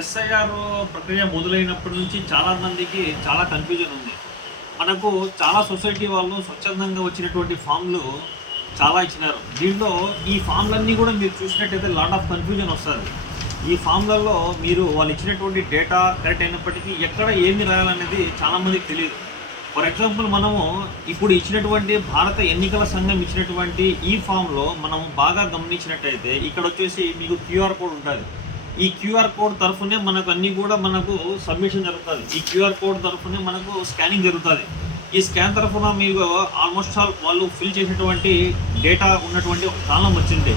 SIR ప్రక్రియ మొదలైనప్పటి నుంచి చాలామందికి చాలా కన్ఫ్యూజన్ ఉంది. మనకు చాలా సొసైటీ వాళ్ళు స్వచ్ఛందంగా వచ్చినటువంటి ఫామ్లు చాలా ఇచ్చినారు. దీంట్లో ఈ ఫామ్లన్నీ కూడా మీరు చూసినట్టయితే లాట్ ఆఫ్ కన్ఫ్యూజన్ వస్తుంది. ఈ ఫామ్లలో మీరు వాళ్ళు ఇచ్చినటువంటి డేటా కరెక్ట్ అయినప్పటికీ ఎక్కడ ఏమి రాయాలనేది చాలామందికి తెలియదు. ఫర్ ఎగ్జాంపుల్, మనము ఇప్పుడు ఇచ్చినటువంటి భారత ఎన్నికల సంఘం ఇచ్చినటువంటి ఈ ఫామ్లో మనం బాగా గమనించినట్టయితే ఇక్కడ వచ్చేసి మీకు క్యూఆర్ కోడ్ ఉంటుంది. ఈ క్యూఆర్ కోడ్ తరఫునే మనకు అన్నీ కూడా మనకు సబ్మిషన్ జరుగుతుంది. ఈ క్యూఆర్ కోడ్ తరఫునే మనకు స్కానింగ్ జరుగుతుంది. ఈ స్కాన్ తరఫున మీకు ఆల్మోస్ట్ ఆల్ వాళ్ళు ఫిల్ చేసినటువంటి డేటా ఉన్నటువంటి ఒక కాలం వచ్చింది.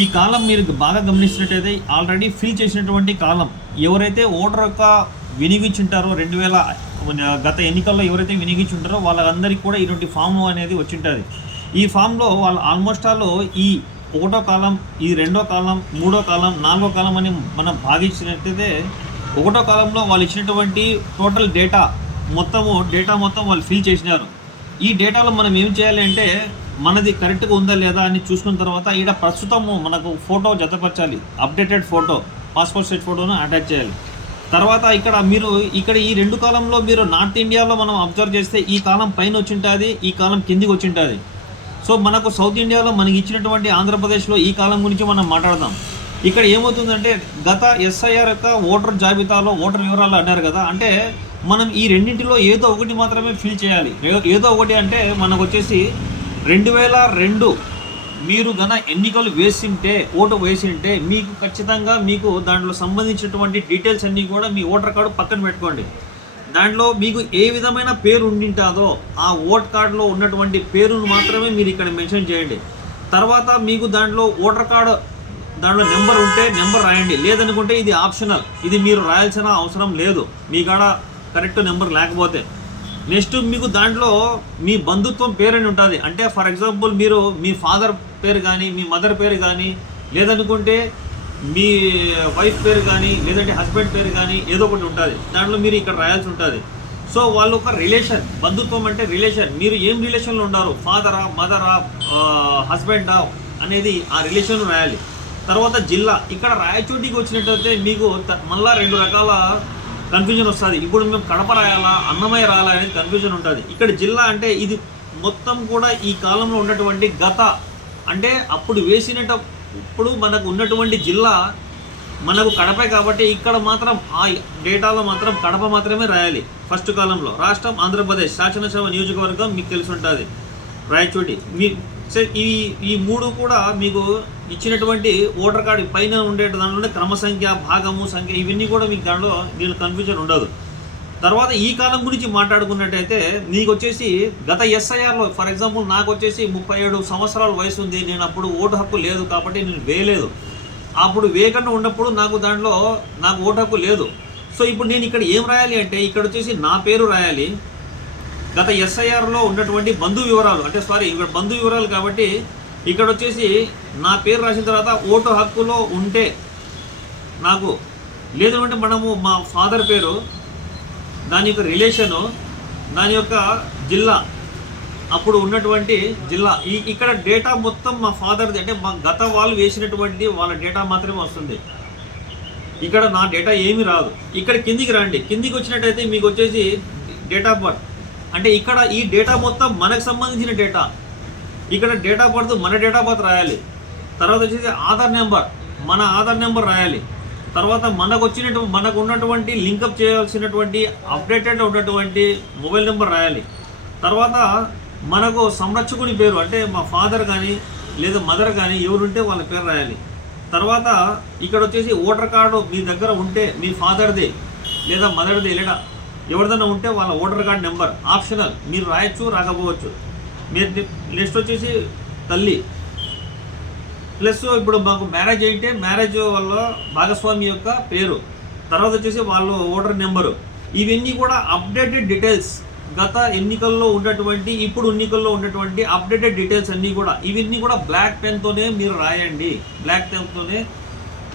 ఈ కాలం మీరు బాగా గమనించినట్టయితే ఆల్రెడీ ఫిల్ చేసినటువంటి కాలం ఎవరైతే ఓటర్ యొక్క వినియోగించుంటారో 2000 గత ఎన్నికల్లో ఎవరైతే వినియోగించుంటారో వాళ్ళందరికీ కూడా ఇటువంటి ఫామ్ అనేది వచ్చింటుంది. ఈ ఫామ్లో వాళ్ళు ఆల్మోస్ట్ ఆల్ ఈ 1వ కాలం, ఈ 2వ కాలం, 3వ కాలం, 4వ కాలం అని మనం భావించినట్టయితే 1వ కాలంలో వాళ్ళు ఇచ్చినటువంటి టోటల్ డేటా మొత్తం వాళ్ళు ఫిల్ చేసినారు. ఈ డేటాలో మనం ఏం చేయాలి అంటే మనది కరెక్ట్గా ఉందా లేదా అని చూసుకున్న తర్వాత ఇక్కడ ప్రస్తుతము మనకు ఫోటో జతపరచాలి. అప్డేటెడ్ ఫోటో, పాస్పోర్ట్ సైజ్ ఫోటోను అటాచ్ చేయాలి. తర్వాత ఇక్కడ ఈ 2 కాలంలో మీరు నార్త్ ఇండియాలో మనం అబ్జర్వ్ చేస్తే ఈ కాలం పైన వచ్చింటుంది, ఈ కాలం కిందికి వచ్చింటుంది. సో మనకు సౌత్ ఇండియాలో మనకి ఇచ్చినటువంటి ఆంధ్రప్రదేశ్లో ఈ కాలం గురించి మనం మాట్లాడదాం. ఇక్కడ ఏమవుతుందంటే గత ఎస్ఐఆర్ యొక్క ఓటర్ జాబితాలో ఓటర్ వివరాలు అన్నారు కదా, అంటే మనం ఈ రెండింటిలో ఏదో ఒకటి మాత్రమే ఫిల్ చేయాలి. ఏదో ఒకటి అంటే మనకు వచ్చేసి 2002 మీరు ఎన్నికలు ఓటు వేసింటే మీకు ఖచ్చితంగా మీకు దాంట్లో సంబంధించినటువంటి డీటెయిల్స్ అన్నీ కూడా మీ ఓటర్ కార్డు పక్కన పెట్టుకోండి. దాంట్లో మీకు ఏ విధమైన పేరు ఉండింటాదో ఆ ఓట్ కార్డులో ఉన్నటువంటి పేరును మాత్రమే మీరు ఇక్కడ మెన్షన్ చేయండి. తర్వాత మీకు దాంట్లో ఓటర్ కార్డు దాంట్లో నెంబర్ ఉంటే నెంబర్ రాయండి, లేదనుకుంటే ఇది ఆప్షనల్, ఇది మీరు రాయాల్సిన అవసరం లేదు మీ కాడ కరెక్ట్ నెంబర్ లేకపోతే. నెక్స్ట్ మీకు దాంట్లో మీ బంధుత్వం పేరు అని ఉంటుంది. అంటే ఫర్ ఎగ్జాంపుల్ మీరు మీ ఫాదర్ పేరు కానీ, మీ మదర్ పేరు కానీ, లేదనుకుంటే మీ వైఫ్ పేరు కానీ, లేదంటే హస్బెండ్ పేరు కానీ ఏదో ఒకటి ఉంటుంది. దాంట్లో మీరు ఇక్కడ రాయాల్సి ఉంటుంది. సో వాళ్ళు ఒక రిలేషన్, బంధుత్వం అంటే రిలేషన్, మీరు ఏం రిలేషన్లో ఉన్నారు, ఫాదరా, మదరా, హస్బెండా అనేది ఆ రిలేషన్ రాయాలి. తర్వాత జిల్లా, ఇక్కడ రాయచోటికి వచ్చినట్టయితే మీకు మళ్ళీ 2 రకాల కన్ఫ్యూజన్ వస్తుంది. ఇప్పుడు మేము కడప రాయాలా, అన్నమయ్య రాయాలా అనేది కన్ఫ్యూజన్ ఉంటుంది. ఇక్కడ జిల్లా అంటే ఇది మొత్తం కూడా ఈ కాలంలో ఉన్నటువంటి అంటే అప్పుడు ఇప్పుడు మనకు ఉన్నటువంటి జిల్లా మనకు కడపే కాబట్టి ఇక్కడ మాత్రం ఆ డేటాలో మాత్రం కడప మాత్రమే రాయాలి. ఫస్ట్ కాలంలో రాష్ట్రం ఆంధ్రప్రదేశ్, శాసనసభ నియోజకవర్గం మీకు తెలిసి ఉంటుంది రాయచోటి. ఈ 3 కూడా మీకు ఇచ్చినటువంటి ఓటర్ కార్డు పైన ఉండే దాంట్లోనే క్రమ సంఖ్య, భాగము సంఖ్య ఇవన్నీ కూడా మీకు దీనిలో కన్ఫ్యూజన్ ఉండదు. తర్వాత ఈ కాలం గురించి మాట్లాడుకున్నట్టయితే మీకు వచ్చేసి గత ఎస్ఐఆర్లో ఫర్ ఎగ్జాంపుల్ నాకు వచ్చేసి 37 సంవత్సరాల వయసు ఉంది. నేను అప్పుడు ఓటు హక్కు లేదు కాబట్టి నేను వేయలేదు. అప్పుడు వేయకుండా ఉన్నప్పుడు నాకు ఓటు హక్కు లేదు. సో ఇప్పుడు నేను ఇక్కడ ఏం రాయాలి అంటే ఇక్కడ వచ్చేసి నా పేరు రాయాలి. గత ఎస్ఐఆర్లో ఉన్నటువంటి బంధు వివరాలు ఇక్కడ బంధు వివరాలు కాబట్టి ఇక్కడ వచ్చేసి నా పేరు రాసిన తర్వాత ఓటు హక్కులో ఉంటే నాకు, లేదంటే మనము మా ఫాదర్ పేరు, దాని యొక్క రిలేషను, దాని యొక్క జిల్లా, అప్పుడు ఉన్నటువంటి జిల్లా, ఇక్కడ డేటా మొత్తం మా ఫాదర్ది అంటే మా గత వాళ్ళు వేసినటువంటి వాళ్ళ డేటా మాత్రమే వస్తుంది. ఇక్కడ నా డేటా ఏమీ రాదు. ఇక్కడ కిందికి రండి. కిందికి వచ్చినట్టయితే మీకు వచ్చేసి డేట్ ఆఫ్ బర్త్, అంటే ఇక్కడ ఈ డేటా మొత్తం మనకు సంబంధించిన డేటా. ఇక్కడ డేట్ ఆఫ్ బర్త్ మన డేట్ ఆఫ్ బర్త్ రాయాలి. తర్వాత వచ్చేసి ఆధార్ నెంబర్, మన ఆధార్ నెంబర్ రాయాలి. తర్వాత మనకు ఉన్నటువంటి లింకప్ చేయాల్సినటువంటి అప్డేటెడ్ ఉన్నటువంటి మొబైల్ నెంబర్ రాయాలి. తర్వాత మనకు సంరక్షకుని పేరు, అంటే మా ఫాదర్ కానీ లేదా మదర్ కానీ ఎవరుంటే వాళ్ళ పేరు రాయాలి. తర్వాత ఇక్కడ వచ్చేసి ఓటర్ కార్డు మీ దగ్గర ఉంటే మీ ఫాదర్ది లేదా మదర్ది లేదా ఎవరిదైనా ఉంటే వాళ్ళ ఓటర్ కార్డు నెంబర్ ఆప్షనల్, మీరు రాయొచ్చు రాకపోవచ్చు. నెక్స్ట్ వచ్చేసి తల్లి ప్లస్ ఇప్పుడు మాకు మ్యారేజ్ అయితే మ్యారేజ్ వల్ల భాగస్వామి యొక్క పేరు, తర్వాత వచ్చేసి వాళ్ళ ఓటర్ నెంబరు, ఇవన్నీ కూడా అప్డేటెడ్ డీటెయిల్స్. గత ఎన్నికల్లో ఉన్నటువంటి ఇప్పుడు ఎన్నికల్లో ఉన్నటువంటి అప్డేటెడ్ డీటెయిల్స్ అన్నీ కూడా ఇవన్నీ కూడా బ్లాక్ పెన్తోనే మీరు రాయండి. బ్లాక్ పెన్తోనే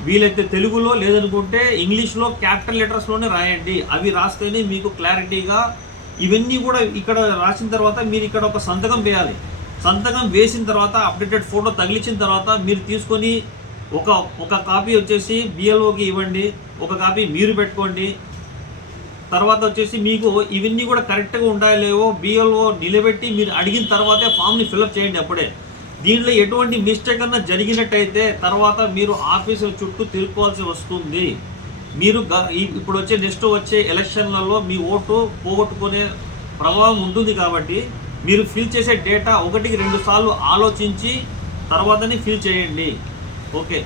వీలైతే తెలుగులో లేదనుకుంటే ఇంగ్లీష్లో క్యాపిటల్ లెటర్స్లోనే రాయండి. అవి రాస్తేనే మీకు క్లారిటీగా ఇవన్నీ కూడా ఇక్కడ రాసిన తర్వాత మీరు ఇక్కడ ఒక సంతకం వేయాలి. సంతకం వేసిన తర్వాత అప్డేటెడ్ ఫోటో తగిలించిన తర్వాత మీరు తీసుకొని ఒక ఒక కాపీ వచ్చేసి బిఎల్ఓకి ఇవ్వండి, ఒక కాపీ మీరు పెట్టుకోండి. తర్వాత వచ్చేసి మీకు ఇవన్నీ కూడా కరెక్ట్గా ఉంటాయో లేవో బిఎల్ఓ నిలబెట్టి మీరు అడిగిన తర్వాతే ఫామ్ని ఫిల్అప్ చేయండి. అప్పుడే దీంట్లో ఎటువంటి మిస్టేక్ అన్నా జరిగినట్టయితే తర్వాత మీరు ఆఫీసు చుట్టూ తిరుక్కోవాల్సి వస్తుంది. మీరు ఇప్పుడు నెక్స్ట్ వచ్చే ఎలక్షన్లలో మీ ఓటు పోగొట్టుకునే ప్రభావం ఉంటుంది. కాబట్టి మీరు ఫిల్ చేసే డేటా 1కి 2 సార్లు ఆలోచించి తర్వాతనే ఫిల్ చేయండి. ఓకే.